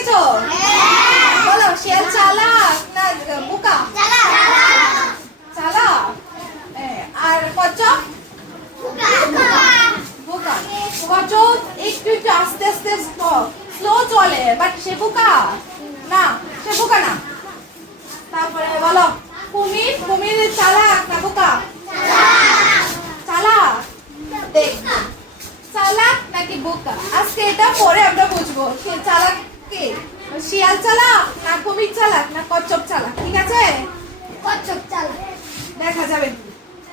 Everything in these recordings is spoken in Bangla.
দেখেছো? বলো শিয়াল চালাক না বোকা? চালাক। আর কচ্ছপ? বোকা। কচ্ছপ একটু একটু আস্তে আস্তে স্লো চলে, বাট সে বোকা না, সে বোকা না। তারপরে বলো কুমির, কুমির চালাক না বোকা? চালাক। দেখ চালাক নাকি বোকা, আজকে এটা পরে আমরা বুঝবো সে চালাক কে, শিয়াল চালাক না কুমির চালাক না কচ্ছপ চালাক। ঠিক আছে, কচ্ছপ চালাক। দেখা যাবে।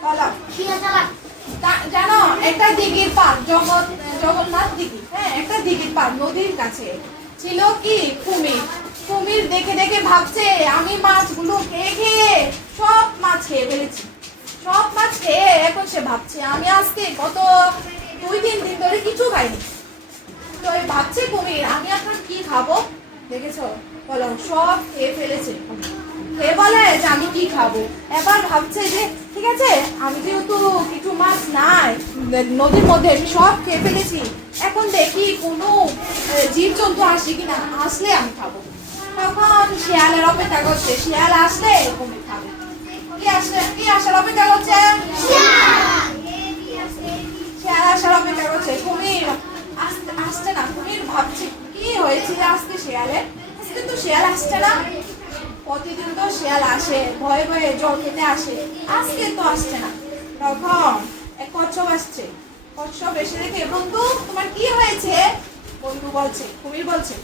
বলো শিয়াল চালাক। জানো একটা দিঘির পার, জগন্নাথ দিঘি, হ্যাঁ একটা দিঘির পার নদীর কাছে ছিল কি কুমির। কুমির দেখে দেখে ভাবছে আমি মাছগুলো খেয়ে খেয়ে সব মাছ খেয়ে ফেলেছি, সব মাছ খেয়ে এখন সে ভাবছে আমি আজকে কত 2-3 দিন ধরে কিছু খাইনি। তো এই ভাবছে কুমির আমি এখন কি খাবো, দেখেছো? বলো সব খেয়ে ফেলেছে, খেয়ে বলে যে আমি কি খাবো। এবার ভাবছে যে ঠিক আছে আমি যেহেতু কিছু মাছ নাই নদীর মধ্যে, আমি সব খেয়ে ফেলেছি, এখন দেখি কোনো জীবজন্তু আসে কিনা, আসলে আমি খাবো। তখন শিয়ালের অপেক্ষা করছে, শিয়াল আসলে কুমির খাবে। কি আসার অপেক্ষা করছে? শিয়াল আসার অপেক্ষা করছে। কুমির আসছে না। কুমির ভাবছে কি হয়েছে আজকে শিয়ালের, আজকে তো শিয়াল আসছে না, প্রতিদিন তো শিয়াল আসে, ভয়ে ভয়ে জল খেতে আসে, আজকে তো আসছে না। তখন এক কচ্ছপ আসছে। কচ্ছপ এসে দেখে বন্ধু তোমার কি হয়েছে? বন্ধু বলছে, কুমির বলছে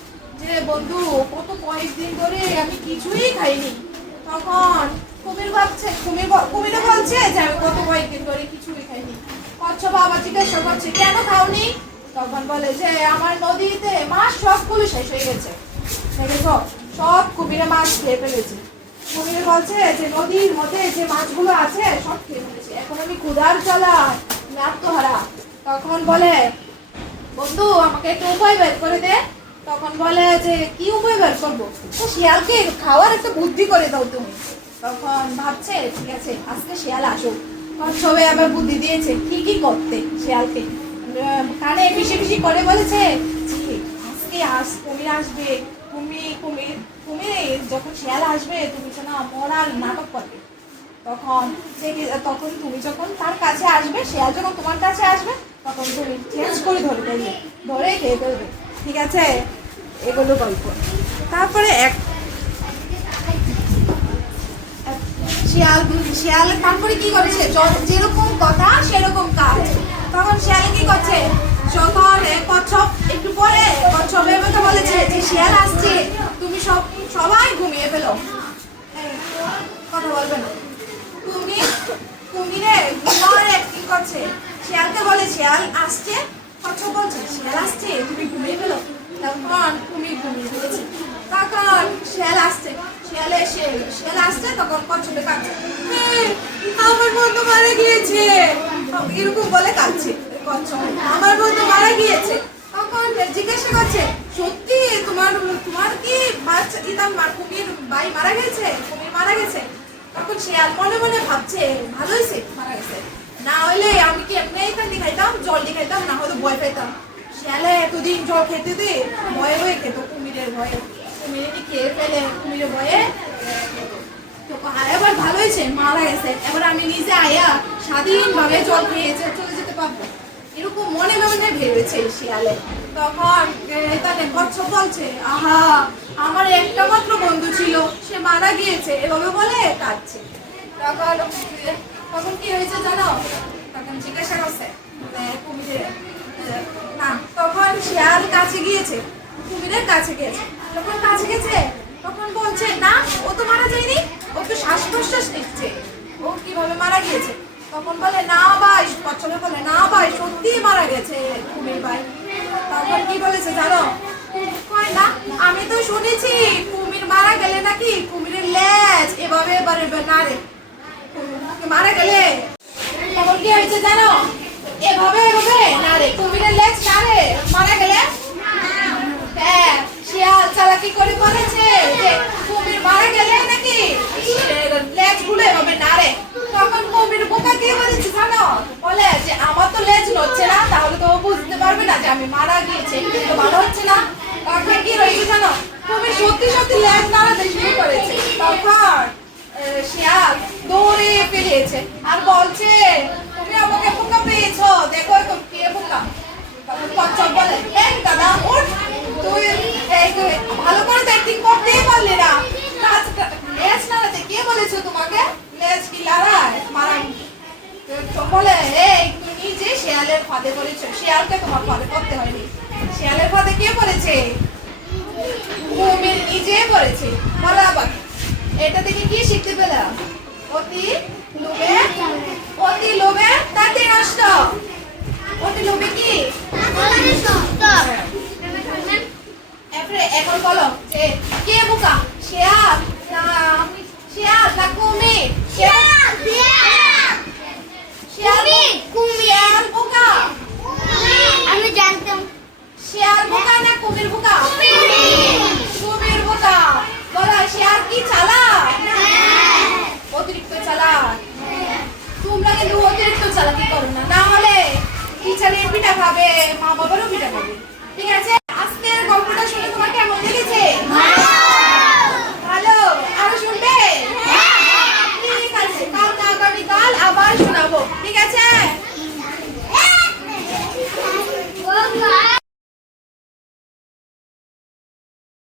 যে বন্ধু কত কয়েকদিন ধরে আমি কিছুই খাইনি। তখন কুমির ভাবছে, কুমিরও বলছে যে আমি কত কয়েকদিন ধরে কিছুই খাইনি। কচ্ছপ আবার জিজ্ঞাসা করছে কেন খাওনি? তখন বলে যে আমার নদীতে মাছ সবগুলো শেষ হয়ে গেছে, দেখেছো সব কুমিরে মাছ খেয়ে ফেলেছে। কুমির বলছে যে নদীর মধ্যে যে মাছগুলো আছে সব খেয়ে ফেলেছে, এখন আমি ক্ষুধার জ্বালায় আত্মহারা। তখন বলে বন্ধু আমাকে একটা উপায় বের করে দে। তখন বলে যে কি উপায় বের করবো? তো শিয়ালকে খাওয়ার একটা বুদ্ধি করে দাও তুমি। তখন ভাবছে ঠিক আছে আজকে শিয়াল আসুক। সবাই আবার বুদ্ধি দিয়েছে কি কি করতে শিয়ালকে, কানে পিষি পিষি করে বলেছে আজকে কুমির আসবে, কুমির যখন শিয়াল আসবে তুমি না মরার নাটক করবে। তখন তুমি যখন তার কাছে আসবে, শিয়াল যখন তোমার কাছে আসবে তখন তুমি চেঞ্জ করে ধরে ফেলবে, ধরে খেয়ে ফেলবে। ঠিক আছে, এগুলো গল্প। তারপরে শিয়াল তারপরে কি করেছে, যেরকম কথা সেরকম কাজ। তখন শিয়াল কি করছে, যখন কচ্ছপ একটু পরে কচ্ছপ এভাবে বলেছে যে শিয়াল আসছে তুমি সবাই ঘুমিয়ে ফেলো, কথা বলবে না। কুমিরে ঘুমার অ্যাক্টিং করছে, শিয়ালকে বলে শিয়াল আসছে, কচ্ছপ বলছে শিয়াল আসছে তুমি ঘুমিয়ে ফেলো। তখন কুমির ঘুমিয়ে ফেলেছে। তখন শিয়াল আসছে তখন কচ্ছপে কাঁদছে, আমার বন্ধু মারা গিয়েছে, এরকম বলে কাঁদছে কচ্ছপ, আমার বন্ধু মারা গিয়েছে। তখন জিজ্ঞাসা করছে সত্যি তোমার কি কুমির ভাই মারা গেছে, কুমির মারা গেছে? তখন শিয়াল মনে মনে ভাবছে ভালো হয়েছে মারা গেছে, না হইলে আমি কি এমনি কান্দি খাইতাম, জল দিয়ে খাইতাম, না হয়তো ভয় পাইতাম। শিয়ালে এতদিন জল খেতে দিয়ে ভয়ে হয়ে খেত, কুমিরের ভয়ে, কুমিরে খেয়ে ফেলে কুমিরের ভয়ে। এবার ভালো হয়েছে মারা গেছে, এবার আমি নিজে আয়া স্বাধীনভাবে জল খেয়ে চলে যেতে পারবো, এরকম মনে মনে ভেবেছে শিয়ালে। তখন তাকে কচ্ছপ বলছে আহা আমার একটা মাত্র বন্ধু ছিল, সে মারা গিয়েছে, এভাবে বলে কাঁদছে। তখন কি হয়েছে জানো? তখন জিজ্ঞাসা করছে কুমিরের না, তখন শিয়াল কাছে গিয়েছে, কুমিরের কাছে গিয়েছে, তখন কাছে গেছে, তখন বলছে না ও তো মারা যায়নি, ও তো শ্বাস প্রশ্বাস নিচ্ছে, ও কিভাবে মারা গিয়েছে? তখন বলে না ভাই, কচ্ছপে বলে না ভাই সত্যিই মারা গেছে কুমির ভাই। তখন কি বলেছে জানো? না আমি তো শুনেছি কুমির মারা গেলে নাকি কুমিরের লেজ এভাবে নাড়ে, মারা গেলে তখন কি হয়েছে জানো? এভাবে নাড়ে, কুমিরের লেজ নাড়ে মারা গেলে। হ্যাঁ, শিয়াল চালাকি করে বলেছে যে কুমির মারা গেলে নাকি লেজ গুলো এভাবে নাড়ে। তখন কুমির বোকা কি বলেছে জানো? বলে যে আমার তো লেজ নড়ছে না, তাহলে তো বুঝতে পারবে না যে আমি মারা গিয়েছি, তো ভালো হচ্ছে না। তখন কি হয়েছে জানো, তুমি সত্যি সত্যি ল্যাজ নাড়াতে শুরু করেছে। তখন শিয়াল দৌড়ে পেরিয়েছে আর বলছে, তুমি আমাকে বোকা পেয়েছো, দেখো তো কে বোকা। তখন কচ্ছপ বলে, এই দাদা উঠ, তুই ভালো করে তো অ্যাক্টিং করতেই পারলি না। লেজ নাড়াতে কে বলেছো তোমাকে? লেজ কি লড়ায় মারাই? তো বলে, এই তুমি নিজে শিয়ালের ফাঁদে পড়েছো, শিয়ালকে তোমার ফাঁদে পড়তে হয়নি। শিয়ালের ফাঁদে কে পড়েছে? কুমির নিজে পড়েছে। বলো আবার, এটা থেকে কি শিখতে পেলাম? অতি লোভে তাতে নষ্ট। অতি লোভে কি? এখন বলো যে কে বোকা, শিয়াল না কুমির? শিয়াল বোকা। আমি জানতাম শিয়াল বোকা না কুমির বোকা? কুমির বোকা। বলো শিয়াল কি চালাক? অতিরিক্ত চালাক। তোমরা কিন্তু অতিরিক্ত চালাকি করো না, না হলে টিচারের পিটা খাবে, মা বাবারও পিটা খাবে। ঠিক আছে?